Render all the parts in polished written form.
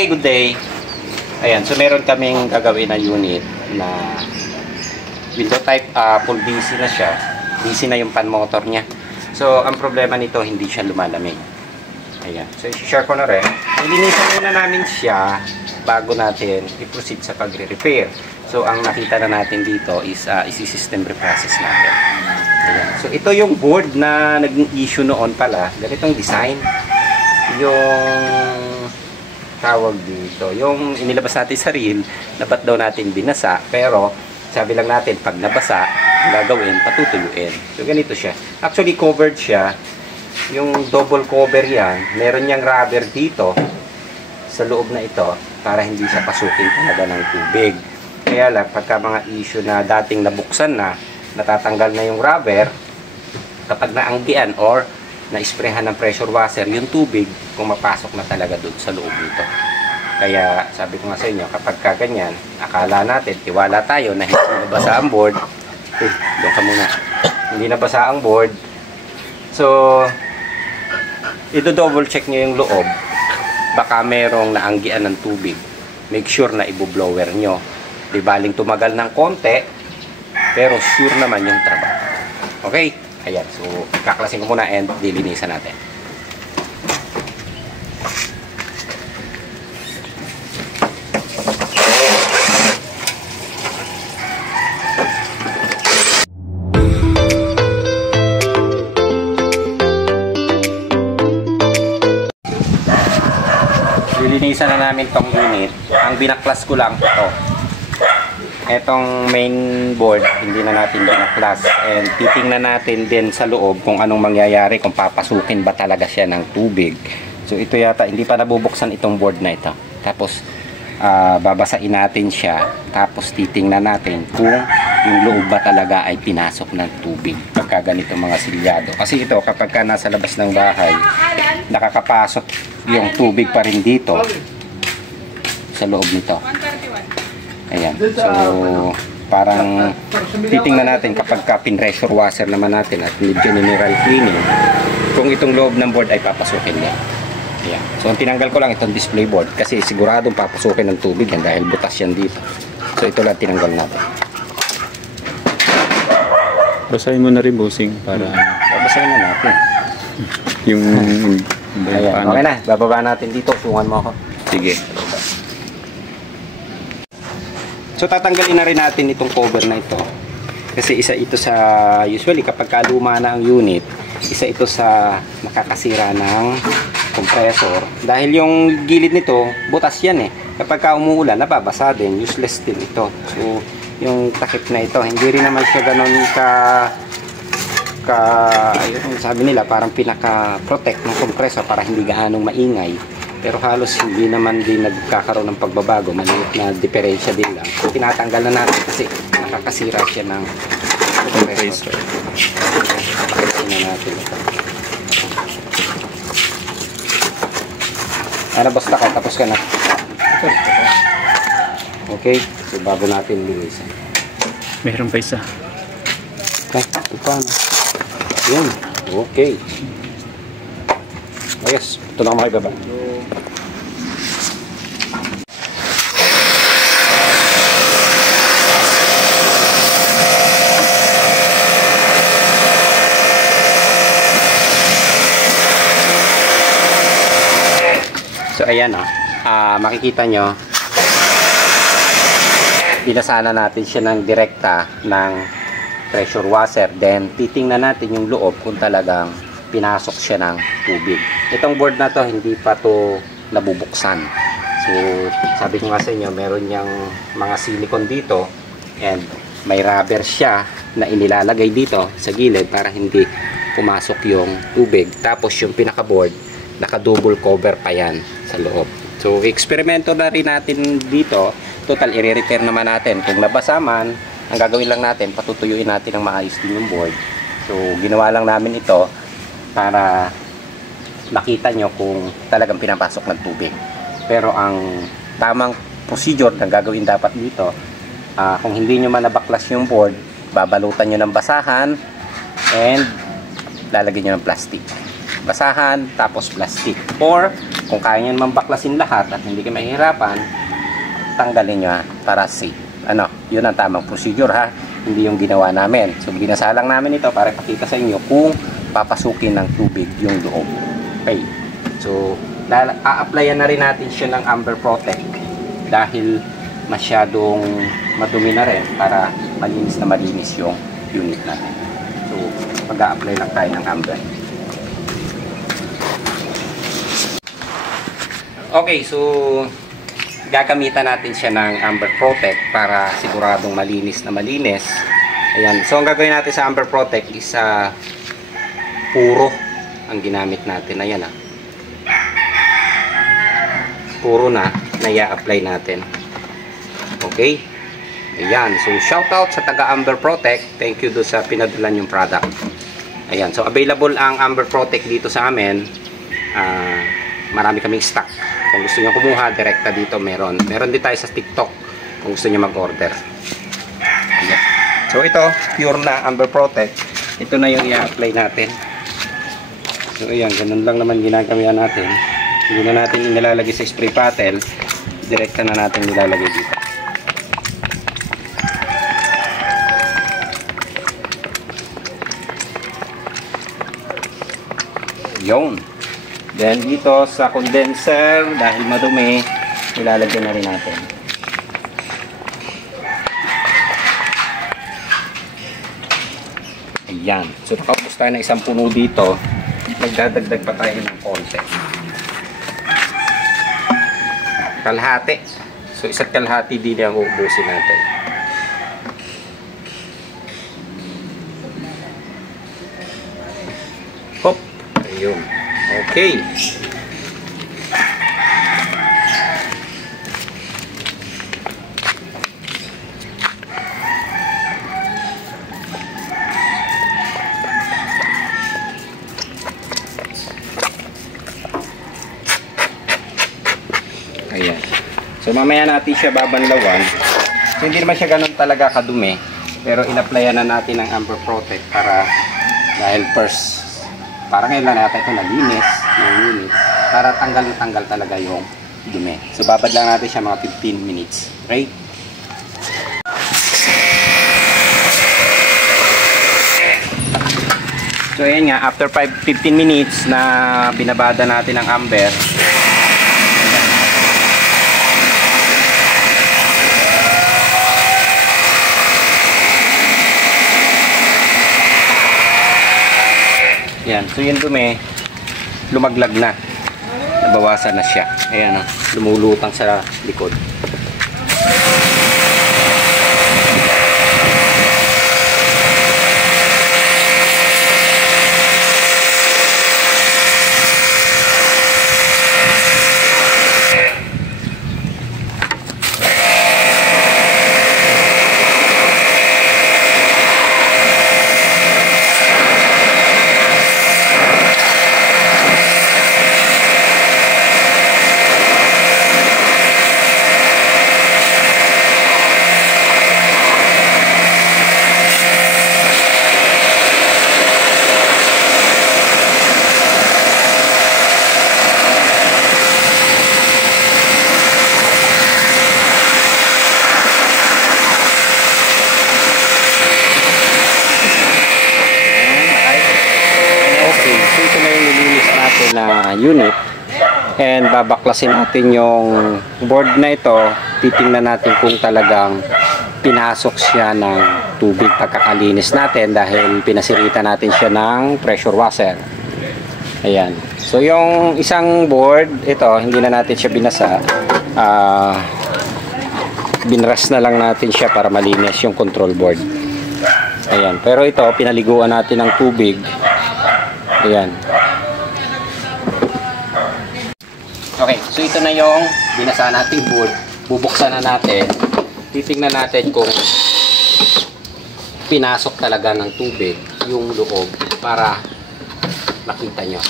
Okay, good day. Ayan, so meron kaming gagawin na unit na window type, full DC na siya. DC na yung fan motor niya. So, ang problema nito, hindi siya lumalamig. Ayan, so i-share ko na rin. Nilinisan muna namin siya bago natin i-proceed sa pagre-repair. So, ang nakita na natin dito is isi-system reprocess natin. Ayan. So, ito yung board na naging issue noon pala. Ganitong design. Yung tawag dito, yung inilabas natin sa reel na ba't daw natin binasa, pero sabi lang natin pag nabasa, gagawin, patutuyuin. So ganito siya. Actually covered siya, yung double cover yan, meron niyang rubber dito sa loob na ito para hindi siya pasukin talaga ng tubig. Kaya lang, pagka mga issue na dating nabuksan na, natatanggal na yung rubber, kapag naanggian or na-sprayhan ng pressure washer, yung tubig pumapasok na talaga doon sa loob nito. Kaya sabi ko nga sa inyo, kapag kaganyan, akala natin, tiwala tayo na hindi nabasa ang board. Doon ka muna. Hindi nabasa ang board. So, ito double check nyo yung loob. Baka merong naanggian ng tubig. Make sure na ibo-blower nyo. Di baling tumagal ng konti, pero sure naman yung trabaho. Okay? Ayan, so kaklasin ko muna and dilinisan natin. Dilinisan na namin tong unit. Ang binaklas ko lang ito. Etong main board, hindi na natin binaklas. And titingnan natin din sa loob kung anong mangyayari, kung papasukin ba talaga siya ng tubig. So ito yata, hindi pa nabubuksan itong board na ito. Tapos babasain natin siya. Tapos titingnan natin kung yung loob ba talaga ay pinasok ng tubig. Pagka ganito mga silyado. Kasi ito, kapag ka nasa labas ng bahay, nakakapasok yung tubig pa rin dito sa loob nito. Ayan, so parang titingnan natin kapag pin-pressure washer naman natin at medyo mineral cleaning kung itong loob ng board ay papasukin niya. Ayan, so tinanggal ko lang itong display board kasi siguradong papasukin ng tubig yan dahil butas yan dito. So ito lang tinanggal natin. Basahin mo na rin, bossing, para babasahin na natin yung ayan, okay na, bababa natin dito, tungan mo ako. Sige. So tatanggalin na rin natin itong cover na ito. Kasi isa ito sa, usually kapag luma na ang unit, isa ito sa nakakasira ng compressor. Dahil yung gilid nito, butas yan eh. Kapag umuulan, nababasa din, useless din ito. So yung takip na ito, hindi rin naman siya ganun ayun, sabi nila, parang pinaka-protect ng compressor para hindi gaanong maingay. Pero halos hindi naman din nagkakaroon ng pagbabago, maliit na diferensya din lang. So, tinatanggal na natin kasi nakakasira siya ng compressor. Pakilisin na natin ito. Ano, basta ka, tapos ka na. Okay, so bago natin linisan. Meron pa isa. Okay, ito paano? Yun, okay. Ayos, ito na makibaba. So ayan makikita nyo, binasana natin siya ng direkta ng pressure washer. Then titingnan natin yung loob kung talagang pinasok siya ng tubig. Itong board na to hindi pa to nabubuksan. So sabi ko nga sa inyo, meron niyang mga silicone dito and may rubber siya na inilalagay dito sa gilid para hindi pumasok yung tubig. Tapos yung pinaka board, naka double cover pa yan sa loob. So eksperimento na rin natin dito. Total i-repair naman natin. Kung nabasa man, ang gagawin lang natin, patutuyuin natin ng maayos din yung board. So ginawa lang namin ito para makita nyo kung talagang pinapasok ng tubig. Pero ang tamang procedure na gagawin dapat dito, kung hindi nyo man nabaklas yung board, babalutan nyo ng basahan and lalagyan nyo ng plastic. basahan, tapos plastic. Or, kung kaya nyo naman baklasin lahat at hindi kayo mahihirapan, tanggalin nyo para safe. Yun ang tamang procedure ha. Hindi yung ginawa namin. So, binasa lang namin ito para pakita sa inyo kung papasukin ng tubig yung loob. Okay. So, a-applyan na rin natin siya ng Amber Protect dahil masyadong madumi na rin para malinis yung unit natin. So, mag-a-apply lang tayo ng Amber. Okay, so gagamitan natin siya ng Amber Protect para siguradong malinis na malinis. Ayan. So, ang gagawin natin sa Amber Protect is puro ang ginamit natin. Ayan puro na i-apply natin. Okay? Ayan. So, shout out sa taga Amber Protect. Thank you do sa pinadalan yung product. Ayan. So, available ang Amber Protect dito sa amin. Marami kaming stock. Kung gusto nyo kumuha, direkta dito meron. Meron din tayo sa TikTok kung gusto nyo mag-order. Ayan. So, ito, pure na Amber Protect. Ito na yung i-apply natin. So, ayan. Ganun lang naman ginagawa natin. Hindi na natin inilalagay sa spray bottle. Direkta na natin nilalagay dito. Yun. Then dito sa condenser, dahil madumi, ilalagyan na rin natin. Ayan. So nakaubos tayo ng isang puno dito. Magdadagdag pa tayo ng konti. Kalahati. So isa't kalahati din ang uubusin natin. Hop. Ayun. Okay. Ayan. So mamaya natin siya babanlawan. So hindi naman siya ganun talaga kadumi. Pero in-applyan na natin ng Amber Protect para dahil first parang ngayon lang natin ito nalinis yung unit para tanggal talaga yung dumi. So babad lang natin siya mga 15 minutes. Right? So ayan nga, after 15 minutes na binabada natin ang Amber, yan, so yung dumi lumaglag na, nabawasan na siya. Ayan, lumulutang sa likod. Na unit, and babaklasin natin yung board na ito. Titingnan natin kung talagang pinasok siya ng tubig pagkakalinis natin dahil pinasirita natin siya ng pressure washer. Ayan, so yung isang board ito, hindi na natin siya binasa, binras na lang natin siya para malinis yung control board. Ayan, pero ito pinaliguan natin ng tubig. Ayan. Okay, so ito na yung binasa nating board. Bubuksan na natin. Titingnan natin kung pinasok talaga ng tubig yung loob para makita nyo.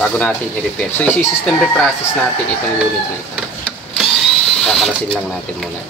Bago natin i-repair. So, isi-system reprocess natin itong unit na ito. Kakalasin lang natin muna.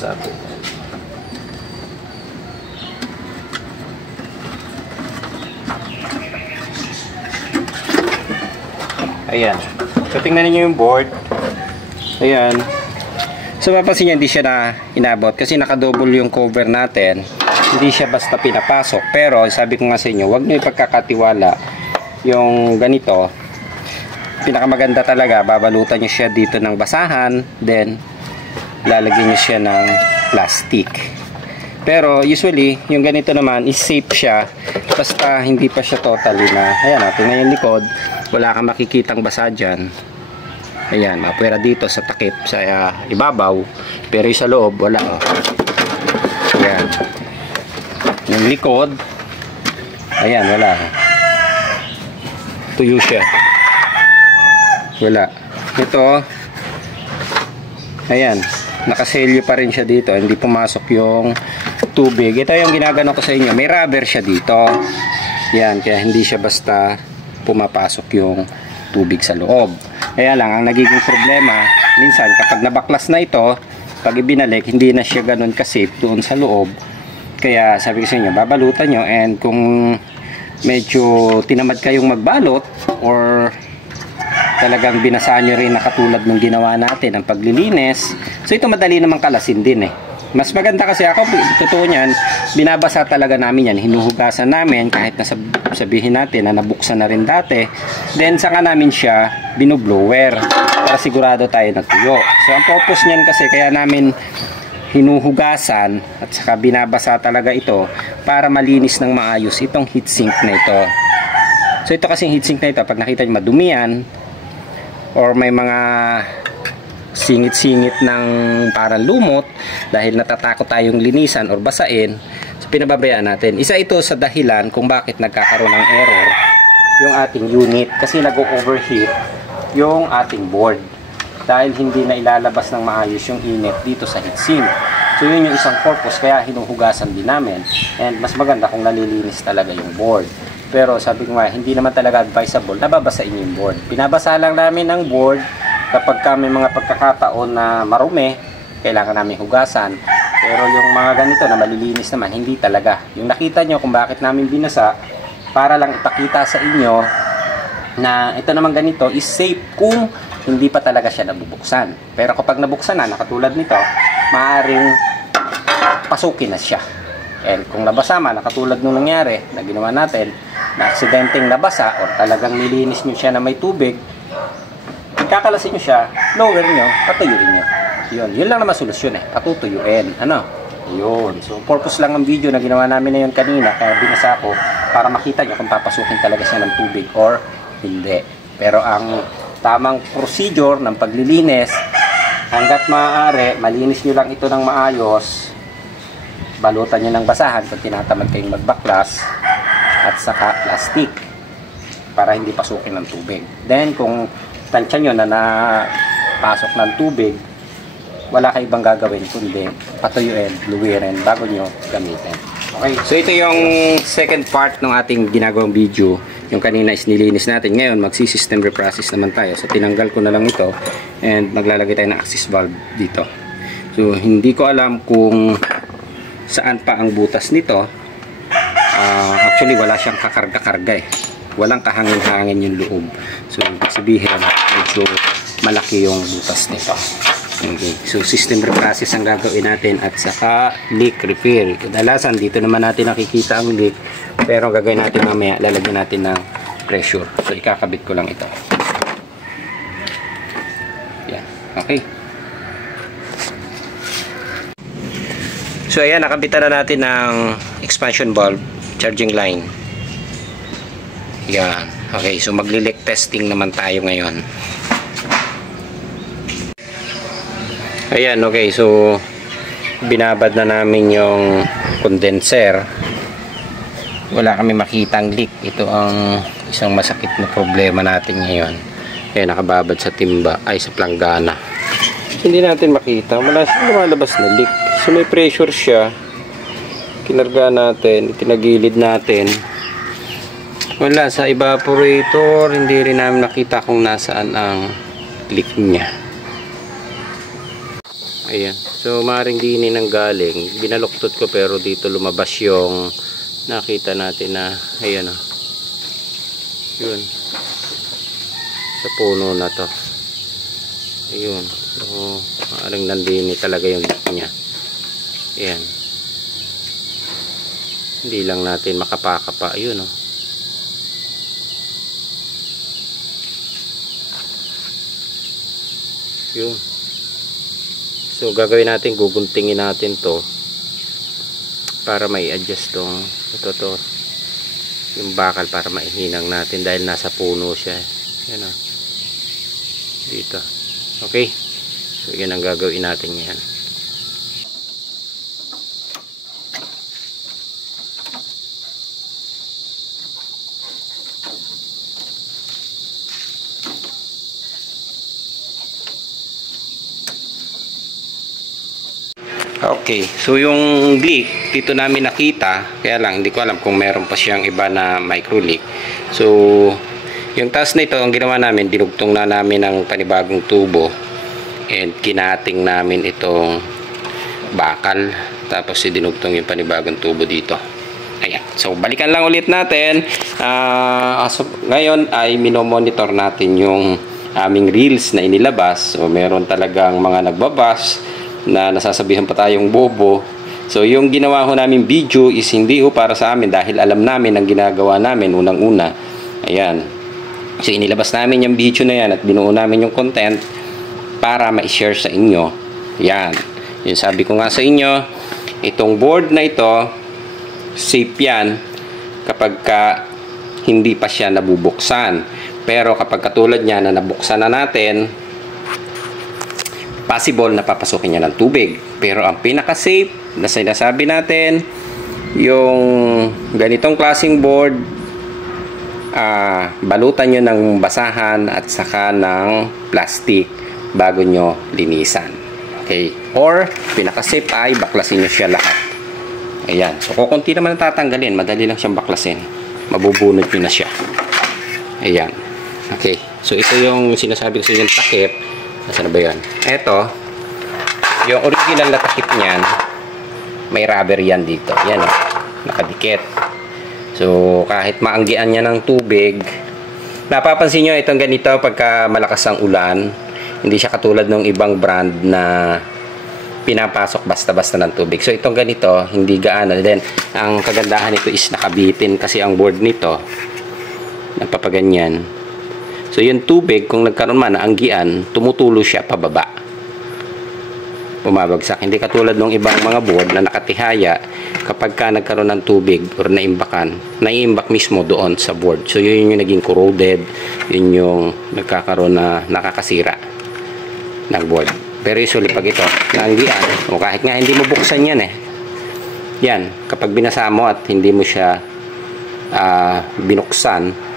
sabi. Ayan. So, tingnan niyo yung board. Ayan. So, mapapansin niyo, hindi siya na inabot kasi nakadouble yung cover natin. Hindi siya basta pinapasok. Pero, sabi ko nga sa inyo, huwag niyo ipagkakatiwala yung ganito. Pinakamaganda talaga, babalutan niyo siya dito ng basahan. Then, lalagyan niyo siya ng plastic. Pero, usually, yung ganito naman, is safe siya. Basta, hindi pa siya totally na. Ayan, tingnan yung likod. Wala kang makikitang basa dyan. Ayan, mapwera dito sa takip sa ibabaw, pero yung sa loob wala. Ayan, yung likod, ayan, wala. Tuyo siya, wala. Ito, ayan, nakaselyo pa rin siya dito, hindi pumasok yung tubig. Ito yung ginagano ko sa inyo, may rubber siya dito. Yan, kaya hindi siya basta pumapasok yung tubig sa loob. Kaya lang, ang nagiging problema, minsan kapag nabaklas na ito, pag ibinalik, hindi na siya ganun ka-safe doon sa loob. Kaya sabi ko sa inyo, babalutan nyo, and kung medyo tinamad kayong magbalot or talagang binasaan nyo rin na katulad ng ginawa natin ang paglilinis, so ito madali namang kalasin din eh. Mas maganda kasi ako, totoo niyan, binabasa talaga namin yan, hinuhugasan namin kahit na sabihin natin na nabuksan na rin dati. Then saka namin siya binublower para sigurado tayo na tuyo. So ang purpose niyan kasi kaya namin hinuhugasan at saka binabasa talaga ito para malinis ng maayos itong heatsink na ito. So ito kasing heatsink na ito, pag nakita nyo madumi yan or may mga singit-singit ng parang lumot dahil natatakot tayong linisan or basain, so pinababayaan natin. Isa ito sa dahilan kung bakit nagkakaroon ng error yung ating unit, kasi nag-overheat yung ating board dahil hindi na ilalabas ng maayos yung init dito sa heatsink. So yun yung isang purpose kaya hinuhugasan din namin, and mas maganda kung nalilinis talaga yung board. Pero sabi ko nga, hindi naman talaga advisable na babasain yung board. Pinabasa lang namin ang board kapag may mga pagkakataon na marumi, kailangan namin hugasan. Pero yung mga ganito na malilinis naman, hindi talaga. Yung nakita nyo kung bakit namin binasa, para lang ipakita sa inyo na ito naman ganito is safe kung hindi pa talaga siya nabubuksan. Pero kapag nabuksan na, nakatulad nito, maaaring pasukin na siya. And kung nabasa man, nakatulad nung nangyari na ginawa natin, na aksidenteng nabasa or talagang nilinis nyo siya na may tubig, kakalasin nyo siya, lower nyo, patuyuin nyo. Yun lang naman solusyon eh, patutuyuin. Ano? Yun. So, purpose lang ng video na ginawa namin na yun kanina, kaya binasa ko para makita nyo kung papasukin talaga siya ng tubig or hindi. Pero ang tamang procedure ng paglilinis, hanggat maaari, malinis nyo lang ito ng maayos, balutan nyo ng basahan kung tinatamad kayong magbaklas, at saka plastic para hindi pasukin ng tubig. Then, kung tansya nyo na napasok ng tubig, wala kayo ibang gagawin kundi patuyuin, luwirin bago nyo gamitin. Okay, so ito yung second part ng ating ginagawang video. Yung kanina is nilinis natin. Ngayon magsi-system reprocess naman tayo. So tinanggal ko na lang ito and maglalagay tayo ng access valve dito. So hindi ko alam kung saan pa ang butas nito. Actually wala siyang kakarga-karga eh. Walang kahangin-hangin yung loob. So ibig sabihin medyo malaki yung butas nito. Okay. So system reprocess ang gagawin natin at saka leak repair. Kadalasan dito naman natin nakikita ang leak, pero gagawin natin mamaya, lalagyan natin ng pressure. So ikakabit ko lang ito. Yan. Okay. So ayan, nakabitan na natin ng expansion valve, charging line. Yan. Okay, so magli-leak testing naman tayo ngayon. Ayan, okay, so binabad na namin yung condenser. Wala kami makitang leak. Ito ang isang masakit na problema natin ngayon. Kaya nakababad sa timba, ay sa planggana. Hindi natin makita, wala siyang lumalabas na leak. So may pressure siya. Kinarga natin, itinagilid natin. Wala, sa evaporator, hindi rin namin nakita kung nasaan ang leak niya. Ayan. So, maaaring dinin ang galing. Binaluktot ko pero dito lumabas yung nakita natin na, ayan o. Yun. Sa puno na to. Ayun. So, maaaring nandini talaga yung leak niya. Ayan. Hindi lang natin makapakapa. Ayun o. Yun. So, gagawin natin, guguntingin natin to para may adjust tong ito yung bakal para maihinang natin dahil nasa puno siya. Yan o. Dito. Okay. So, yan ang gagawin natin yan. Okay, so yung leak dito namin nakita, kaya lang hindi ko alam kung meron pa siyang iba na micro leak. So yung taas na ito, ang ginawa namin, dinugtong na namin ng panibagong tubo and kinating namin itong bakal, tapos dinugtong yung panibagong tubo dito. Ayan, so balikan lang ulit natin. So, ngayon ay minomonitor natin yung aming reels na inilabas. So meron talagang mga nagbabas na nasasabihan pa tayong bobo. So yung ginawa ho namin video is hindi ho para sa amin dahil alam namin ang ginagawa namin unang-una. Ayan. So inilabas namin yung video na yan at binuo namin yung content para ma-share sa inyo. Ayan. Yung sabi ko nga sa inyo, itong board na ito, safe yan kapag hindi pa siya nabubuksan. Pero kapag katulad niya na nabuksan na natin, possible na papasukin niya ng tubig. Pero ang pinaka-safe na sinasabi natin, yung ganitong klaseng board, balutan nyo ng basahan at saka ng plastic bago nyo linisan. Okay? Or, pinaka-safe ay baklasin nyo siya lahat. Ayan. So, kukunti naman ang tatanggalin. Madali lang siyang baklasin. Mabubunot nyo na siya. Ayan. Okay. So, ito yung sinasabi ko sa inyo takip. Nasaan na ba yun? Eto, yung original na takip niyan, may rubber yan dito. Yan o, nakadikit. So, kahit maanggian niya ng tubig, napapansin nyo itong ganito pagka malakas ang ulan, hindi siya katulad ng ibang brand na pinapasok basta-basta ng tubig. So, itong ganito, hindi gaano. Then, ang kagandahan nito is nakabitin kasi ang board nito, napapaganyan. So, yung tubig, kung nagkaroon man na anggian, tumutulo siya pababa. Bumabagsak. Hindi katulad ng ibang mga board na nakatihaya, kapag ka nagkaroon ng tubig or naimbakan, naiimbak mismo doon sa board. So, yun yung naging corroded, yun yung nagkakaroon na nakakasira ng board. Pero usually, pag ito, naanggian, o kahit nga hindi mo buksan yan yan, kapag binasa mo at hindi mo siya binuksan,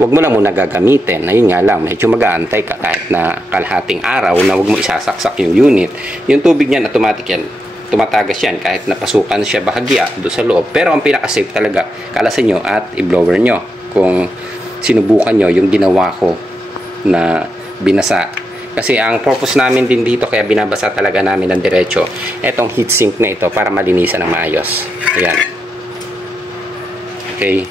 huwag mo lang muna gagamitin. Ayun nga lang, medyo mag-aantay ka kahit na kalahating araw na huwag mo isasaksak yung unit. Yung tubig niyan, automatic yan. Tumatagas yan kahit napasukan siya bahagya doon sa loob. Pero ang pinaka-safe talaga, kalasin nyo at i-blower nyo. Kung sinubukan nyo yung ginawa ko na binasa. Kasi ang purpose namin din dito, kaya binabasa talaga namin ng diretso, etong heatsink na ito para malinisan ng maayos. Ayan. Okay.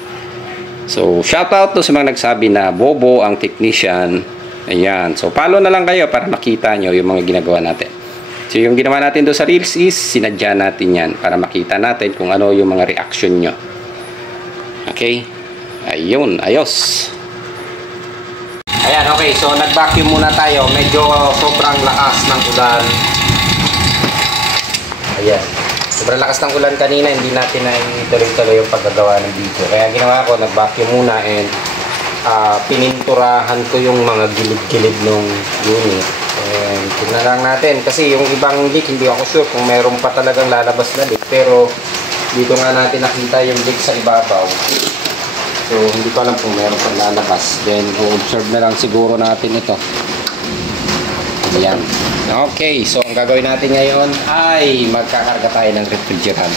So, shoutout to sa mga nagsabi na bobo ang technician. Ayan. So, follow na lang kayo para makita nyo yung mga ginagawa natin. So, yung ginawa natin doon sa Reels is sinadya natin yan para makita natin kung ano yung mga reaction nyo. Okay? Ayun. Ayos. Ayan. Okay. So, nag-vacuum muna tayo. Medyo sobrang lakas ng ulan. Ayan. Sobrang lakas ng ulan kanina, hindi natin na ituloy-tuloy yung paggagawa ng video. Kaya ginawa ko, nag-vacuum muna and pininturahan ko yung mga gilid-gilid ng unit. And tignan lang natin. Kasi yung ibang leak, hindi ako sure kung meron pa talagang lalabas na leak. Pero dito nga natin nakita yung leak sa ibabaw. So hindi ko alam kung meron pa lalabas. Then observe na lang siguro natin ito. Ayan. Okay, so ang gagawin natin ngayon ay magkakarga tayo ng refrigerant.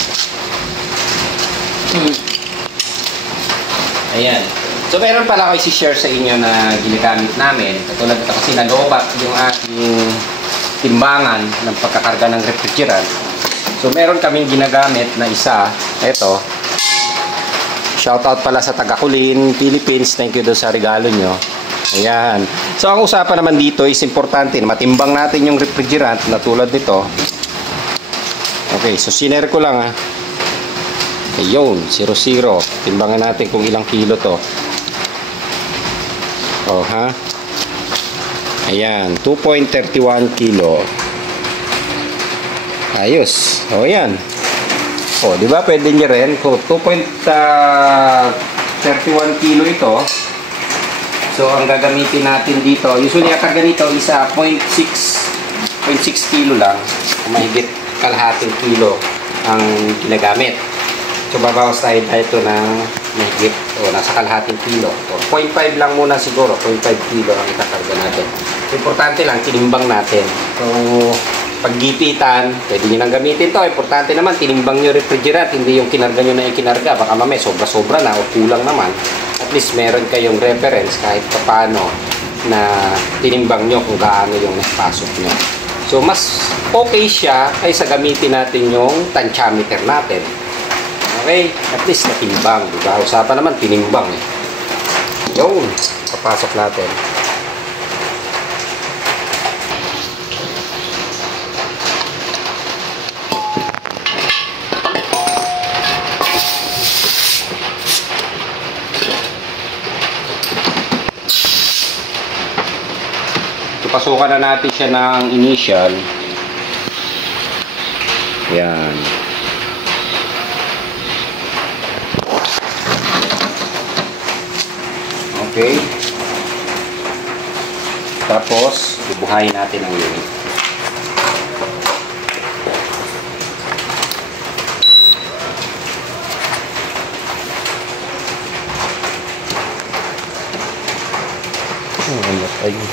Ayan. So meron pala ako i-share sa inyo na ginagamit namin. Katulad ito kasi nalobat yung ating timbangan ng pagkakarga ng refrigerant. So meron kaming ginagamit na isa, ito. Shoutout pala sa taga-Kulin, Philippines. Thank you doon sa regalo nyo. Ayan. So ang usapan naman dito is importante na matimbang natin yung refrigerant na tulad nito. Okay, so sinare ko lang ha. Ayun, 00. Timbangan natin kung ilang kilo to. Oh ha. Ayan, 2.31 kilo. Ayos. O yan. O, di ba pwede nyo rin? Kung 2.31 kilo ito. So, ang gagamitin natin dito, usually ang karga nito is 0.6 kilo lang. Mahigit kalahating kilo ang ginagamit. So, babawas tayo dito ng mahigit o nasa kalahating kilo. O, 0.5 lang muna siguro. 0.5 kilo ang ikakarga natin. Importante lang, tinimbang natin. So, paggipitan, pwede nyo nang gamitin to. Importante naman, tinimbang nyo refrigerant, hindi yung kinarga nyo na ikinarga. Baka mamaya sobra-sobra na o kulang naman. At least meron kayong reference kahit paano na tinimbang nyo kung gaano yung napasok nyo. So, mas okay siya kaysa gamitin natin yung tensiometer natin. Okay? At least natimbang, diba? Usapan naman, tinimbang eh. Yun, papasok natin. Pasukan na natin siya ng initial. Yan. Okay. Tapos, bubuhayin natin ang unit. Ayun.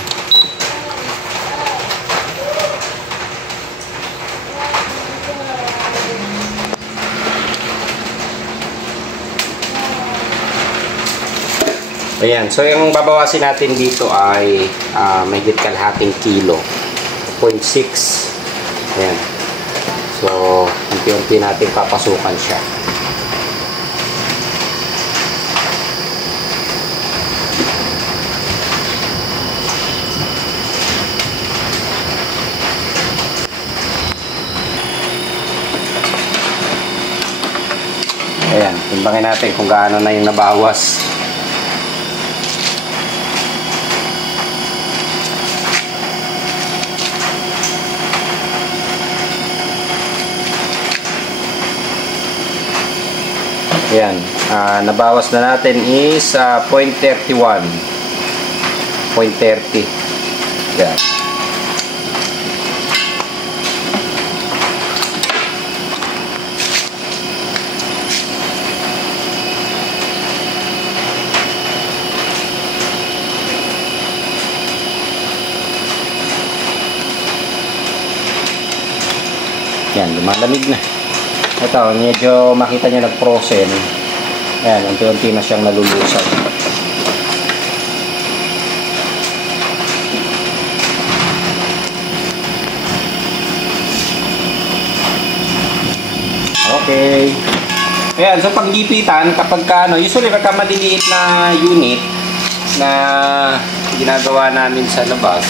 Ayan, so yung babawasin natin dito ay mahigit kalahating kilo, 0.6. Ayan. So, unti-unti natin papasukan siya. Ayan, timbangin natin kung gaano na yung nabawas. Ayan, nabawas na natin is 0.31, 0.30. Ayan. Yan, lumalamig na. Ito, medyo makita nyo nag-frozen. Ayan, unti-unti na siyang nalulusaw. Okay. Ayan, so paggipitan, kapag usually pagka maliliit na unit na ginagawa namin sa labas,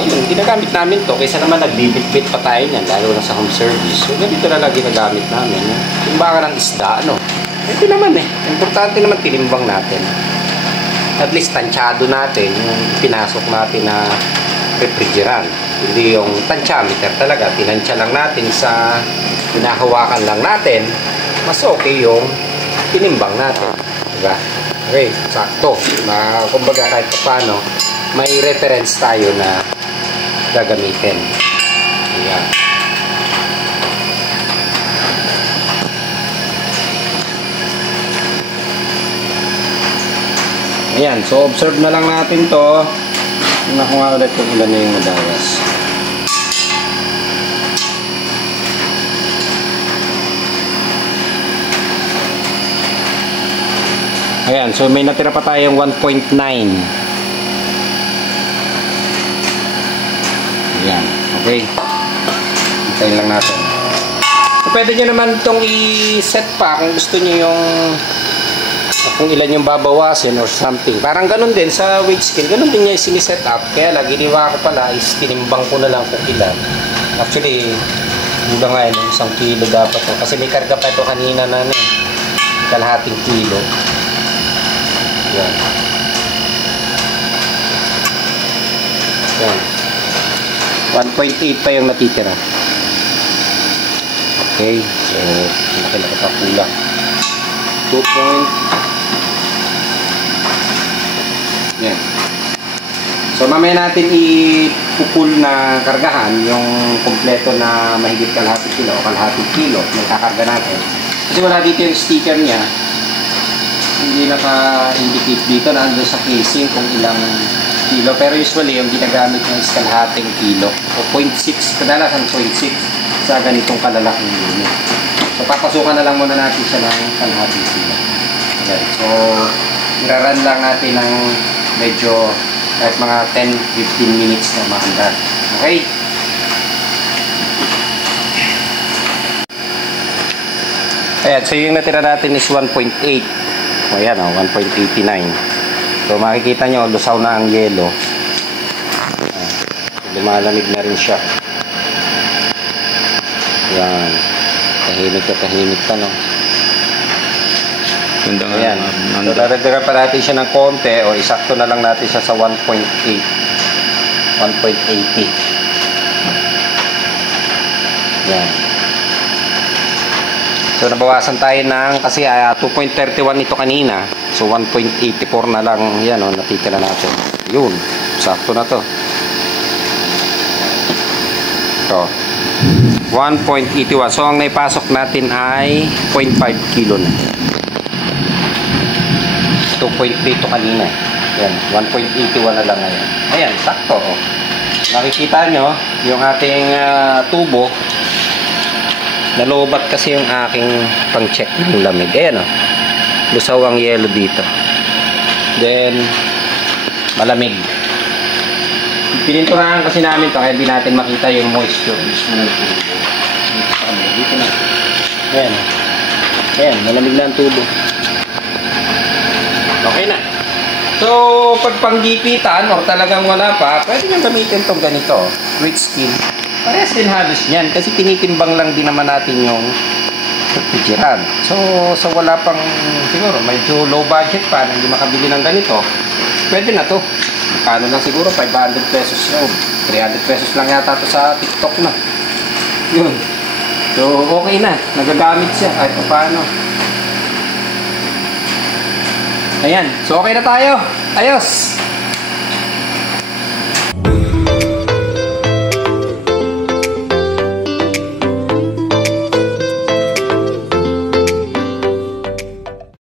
yun, ginagamit namin to kaysa naman nagbibit-bit pa tayo niyan, lalo na sa home service. So, ganito na lang ginagamit namin. Timbangan ng isda, ito naman importante naman tinimbang natin. At least tansyado natin yung pinasok natin na refrigerant. Hindi yung tensiometer talaga. Tinansya lang natin sa pinahawakan lang natin. Mas okay yung tinimbang natin. Diba? Okay, sakto. Kumbaga kahit paano, may reference tayo na gagamitin. Ayan. Ayan, so observe na lang natin to. Tingnan ko nga ulit kung ilan na yung madawas. Ayan, so may natira pa tayong 1.9. Okay. Hintayin lang natin. So, pwede nyo naman itong i-set pa kung gusto nyo yung kung ilan yung babawasin or something. Parang ganun din sa weight scale. Ganun din niya siniset up. Kaya lang, giniwa ko pala is tinimbang ko na lang kung ilan. Actually, hanggang ngayon, 1 kilo dapat. Kasi may karga pa ito kanina na kalahating kilo. Yan. Yan. 1.8 pa yung natitira. Okay. So, laki-laki pa kulang. 2. Yan. So, mamaya natin ipupul na kargahan yung kompleto na mahigit kalahating kilo o kalahating kilo yung kakarga natin. Kasi wala dito yung sticker niya. Hindi naka-indicate dito na ando sa casing kung ilang kilo. Pero usually, yung ginagamit niya is kalahating kilo o 0.6. Kadalasan 0.6 sa ganitong kalalaking unit. So, papasukan na lang muna natin siya ng kalahating kilo. Okay. So, iraran lang natin ng medyo kahit mga 10-15 minutes na maandar. Okay? Ayan, so yung natira natin is 1.8. O yan, 1.89. So makikita nyo, lusaw na ang yelo. Lumalamig na rin siya. Yan. Tahimik pa, no? Ayan. So, dadagdagan pa natin siya ng konti o isakto na lang natin siya sa 1.8. 1.80. Yan. So, nabawasan tayo ng, kasi 2.31 ito kanina. So, 1.84 na lang. Yan, natitira natin. Yun. Sakto na to. Ito. 1.81. So, ang naipasok natin ay 0.5 kilo na. 2.3 ito kanina. Ayan, 1.81 na lang ngayon. Ayan, sakto. Oh. Nakikita nyo, yung ating tubo, nalobat kasi yung aking pang-check ng lamig. Ayan, oh. Lusaw ang yelo dito. Then, malamig. Pininturahan kasi namin to kaya hindi natin makita yung moisture mismo ng tubo. Dito na. Ayan. Ayan, malamig na ang tubo. Okay na. So, pag panggipitan or talagang wala pa, pwede nyo gamitin itong ganito. Weight scale. Parehas din halos yan. Kasi tinitimbang lang din naman natin yung refrigerant. So wala pang, siguro, medyo low budget pa, hindi makabili ng ganito. Pwede na to. Kano lang siguro, 500 pesos o 300 pesos lang yata to sa TikTok na. Yun. So, okay na. Nagagamit siya kahit paano. Ayan. So, okay na tayo. Ayos.